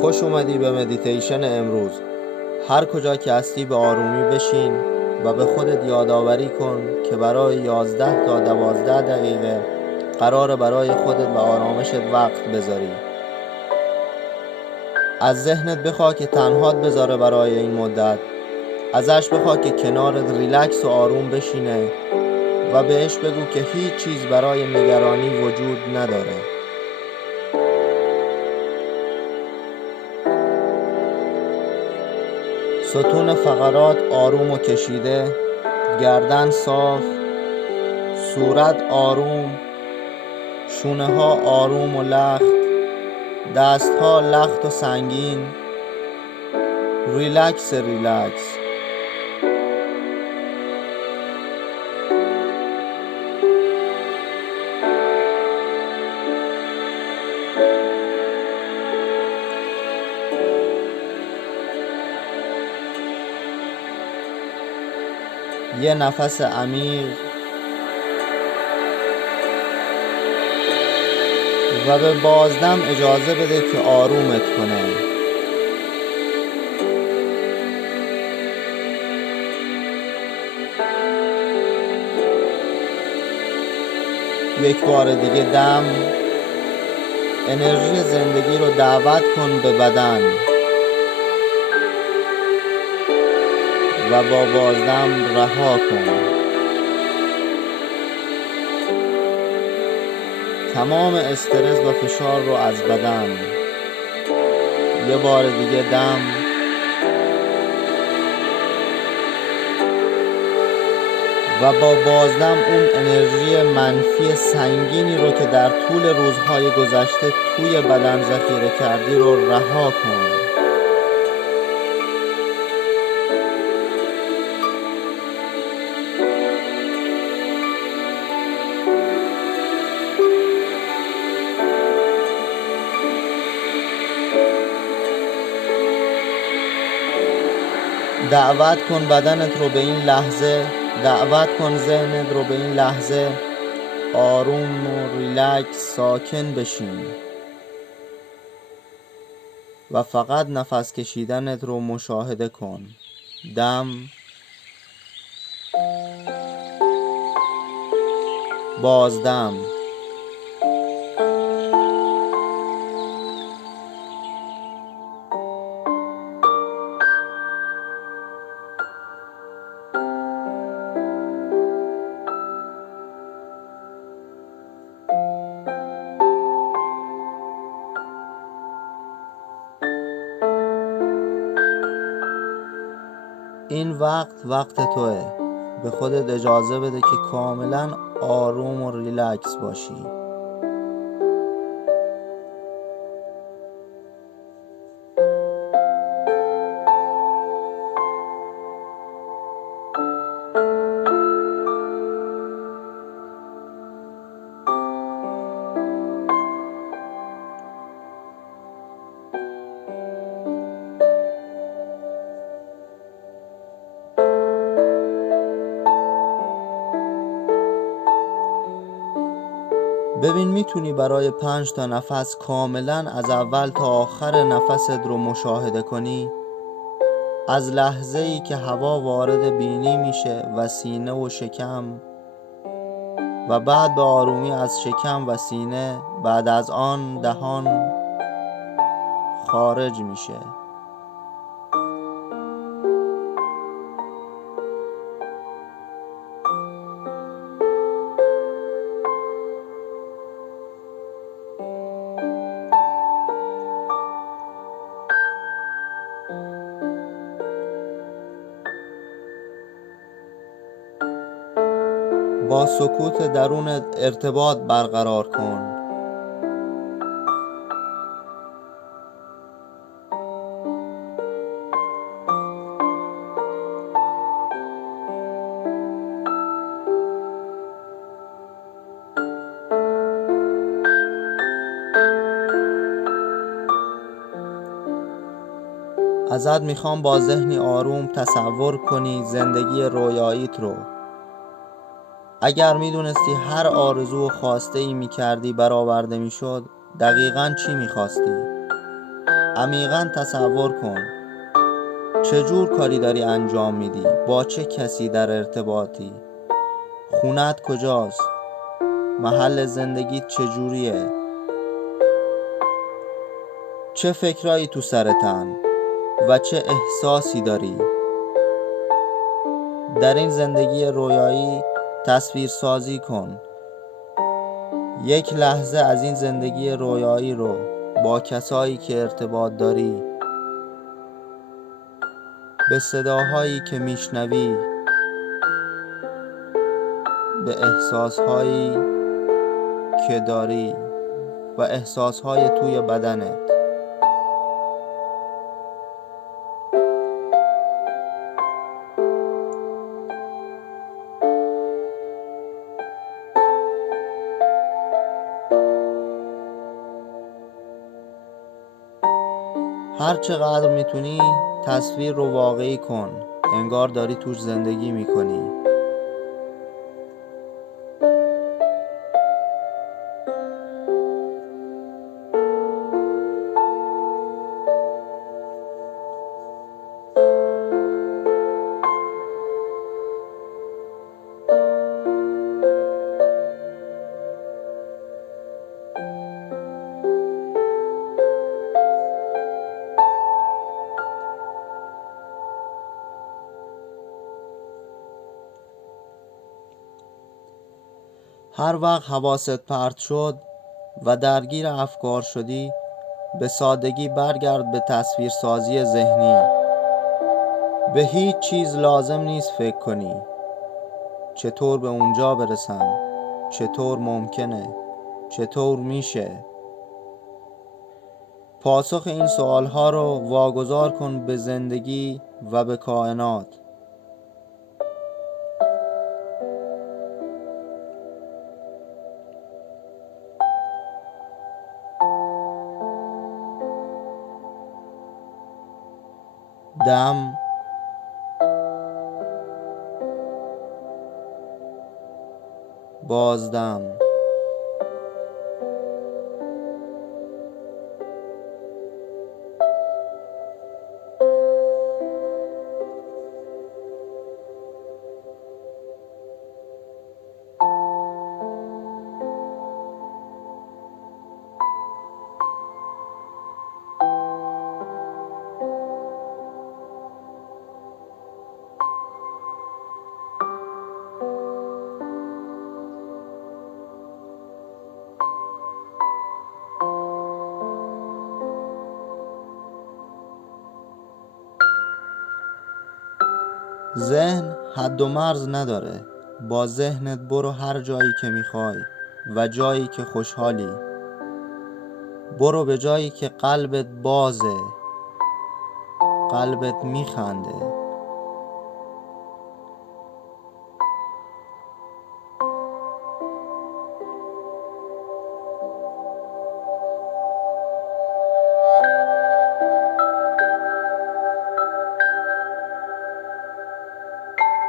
خوش اومدی به مدیتیشن امروز. هر کجا که هستی به آرومی بشین و به خودت یادآوری کن که برای 11 تا 12 دقیقه قراره برای خودت و آرامشت وقت بذاری. از ذهنت بخوا که تنهات بذاره برای این مدت. ازش بخوا که کنارت ریلکس و آروم بشینه و بهش بگو که هیچ چیز برای نگرانی وجود نداره. ستون فقرات آروم و کشیده، گردن صاف، صورت آروم، شونه ها آروم و لخت، دست ها لخت و سنگین. ریلکس. یه نفس عمیق و به بازدم اجازه بده که آرومت کنه. یک بار دیگه دم. انرژی زندگی رو دعوت کن به بدن و با بازدم رها کن. تمام استرس و فشار رو از بدن. یه بار دیگه دم. و با بازدم اون انرژی منفی سنگینی رو که در طول روزهای گذشته توی بدن ذخیره کردی رو رها کن. دعوت کن بدنت رو به این لحظه، دعوت کن ذهنت رو به این لحظه آروم و ریلکس ساکن بشین و فقط نفس کشیدنت رو مشاهده کن. دم، بازدم. این وقت توه. به خودت اجازه بده که کاملا آروم و ریلکس باشی. ببین میتونی برای 5 تا نفس کاملا از اول تا آخر نفست رو مشاهده کنی؟ از لحظه‌ای که هوا وارد بینی میشه و سینه و شکم و بعد به آرومی از شکم و سینه، بعد از آن دهان خارج میشه. با سکوت درونت ارتباط برقرار کن. ازت میخوام با ذهنی آروم تصور کنی زندگی رویاییت رو. اگر میدونستی هر آرزو و خواسته ای میکردی برآورده میشد، دقیقاً چی میخواستی؟ عمیقاً تصور کن چه جور کاری داری انجام میدی، با چه کسی در ارتباطی، خونت کجاست، محل زندگیت چجوریه، چه فکرایی تو سرتن و چه احساسی داری. در این زندگی رویایی تصویر سازی کن. یک لحظه از این زندگی رویایی رو با کسایی که ارتباط داری، به صداهایی که میشنوی، به احساسهایی که داری و احساسهای توی بدنت. هر چقدر میتونی تصویر رو واقعی کن، انگار داری توش زندگی میکنی. هر وقت حواست پرت شد و درگیر افکار شدی، به سادگی برگرد به تصویرسازی ذهنی. به هیچ چیز لازم نیست فکر کنی. چطور به اونجا برسم؟ چطور ممکنه؟ چطور میشه؟ پاسخ این سوالها رو واگذار کن به زندگی و به کائنات. دم، بازدم، ذهن حد و مرز نداره. با ذهنت برو هر جایی که میخوای و جایی که خوشحالی. برو به جایی که قلبت بازه، قلبت میخنده.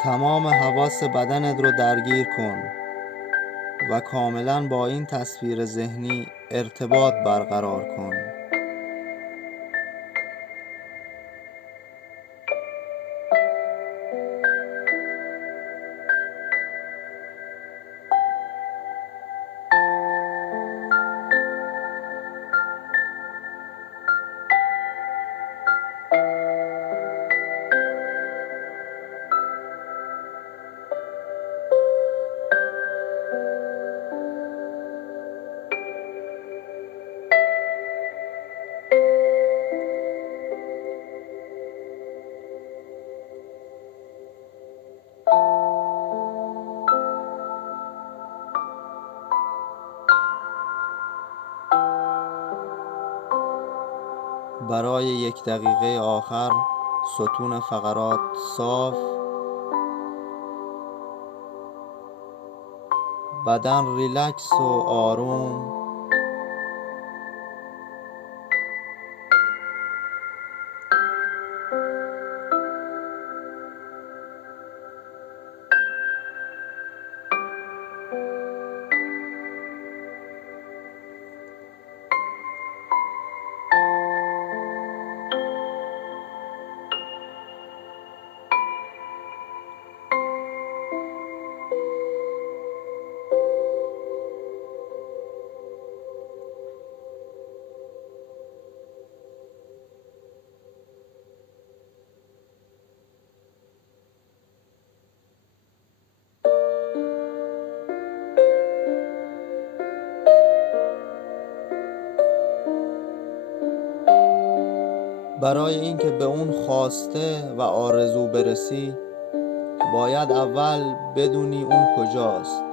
تمام حواس بدنت رو درگیر کن و کاملا با این تصویر ذهنی ارتباط برقرار کن. برای 1 دقیقه آخر ستون فقرات صاف، بدن ریلکس و آروم. برای اینکه به اون خواسته و آرزو برسی باید اول بدونی اون کجاست.